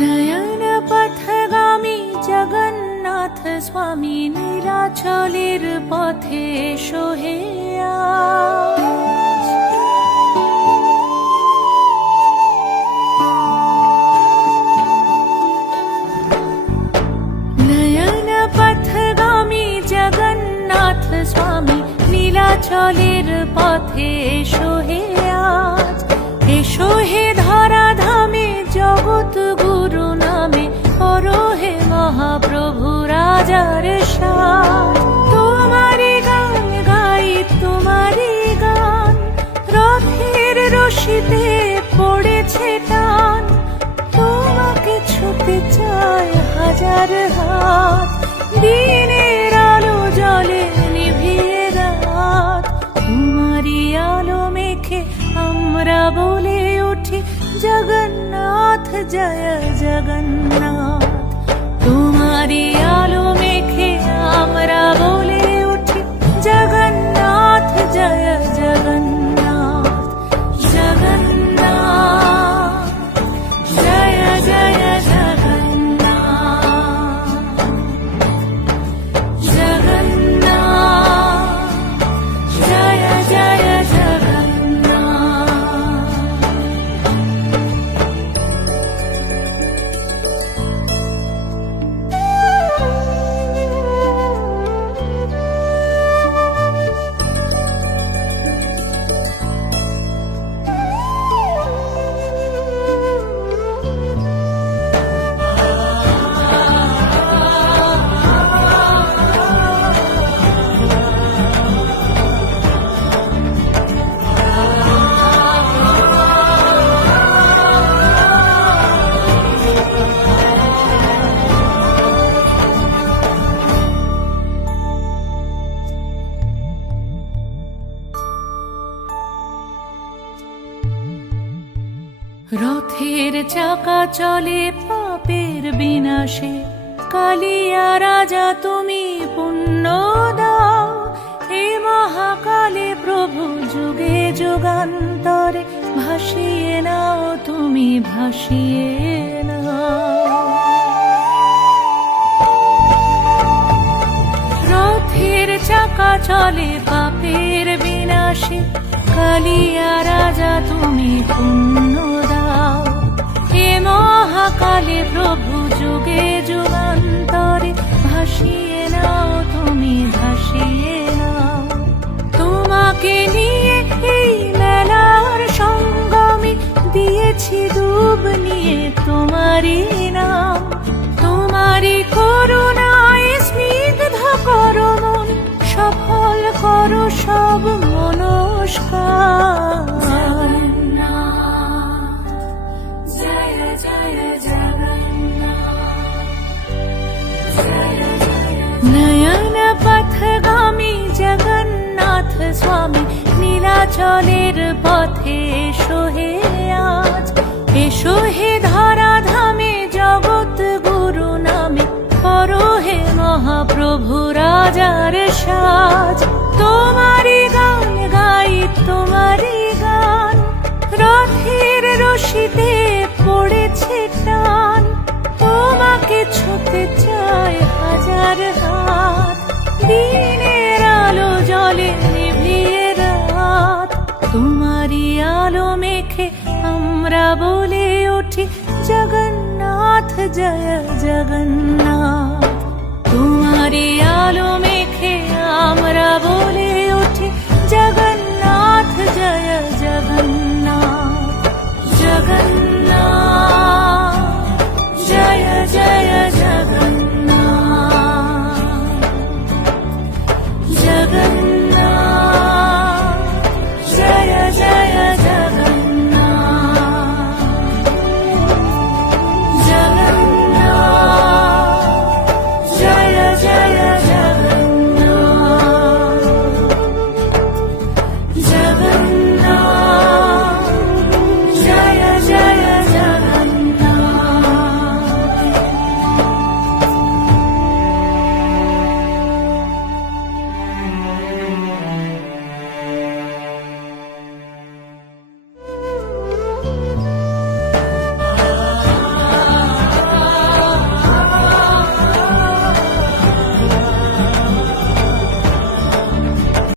নয়ন পথগামী জগন্নাথ স্বামী নীলাচলের পথে এসো হে আজ। নয়ন পথগামী জগন্নাথ স্বামী নীলাচলের পথে এসো হে আজ। এসো হে ধরাধামে জগৎ গুরু নামে করো হে মহাপ্রভু রাজার সাজ। তোমারি গান গাই তোমারি গান, রথের রশিতে পড়েছে টান। তোমাকে ছুতে চায় হাজার হাত, দিনের আলো জলে নিভিয়ে রাত। তোমারি আলো মেখে আমরা বলে উঠি জগন্নাথ জয় জগন্নাথ। তোমারি আলো মেখে আমরা বলে উঠি জগন্নাথ জয় জগন্নাথ। জগন্নাথ জয় জয় জগন্নাথ। জগন্নাথ জয় জয় জগন্নাথ। রথের চাকা চলে পাপের বিনাশে, কালিয়া রাজা তুমি পুণ্য দাও। হে মহাকালে প্রভু যুগে যুগান্তরে ভাসিয়ে নাও তুমি ভাসিয়ে নাও। রথের চাকা চলে পাপের বিনাশে, কালিয়া রাজা তুমি পুণ্য দাও। হে মহাকালে প্রভু যুগে যুগান্তরে ভাসিয়ে নাও তুমি ভাসিয়ে নাও। তোমাকে নিয়ে এই মেলার সঙ্গমে দিয়েছি ডুব নিয়ে তোমারি নাম। তোমারি করুণায় স্নিগ্ধ করো মন, সফল করো সব মনস্কার। জয় জয় জগন্নাথ। নয়ন পথগামী জগন্নাথ স্বামী নীলাচলের পথে এসো হে আজ। এসো হে ধরাধামে জগৎ গুরু নামে করো হে মহাপ্রভু রাজার সাজ। তোমারি গান গাই তোমারি গান, রথের রশিতে পড়েছে টান। তোমাকে ছুতে চায় হাজার হাত, দিনের আলো জলে নিভিয়ে রাত। তোমারি আলো মেখে আমরা বলে উঠি জগন্নাথ জয় জগন্নাথ। তোমারি আলো মেখে আমরা বলে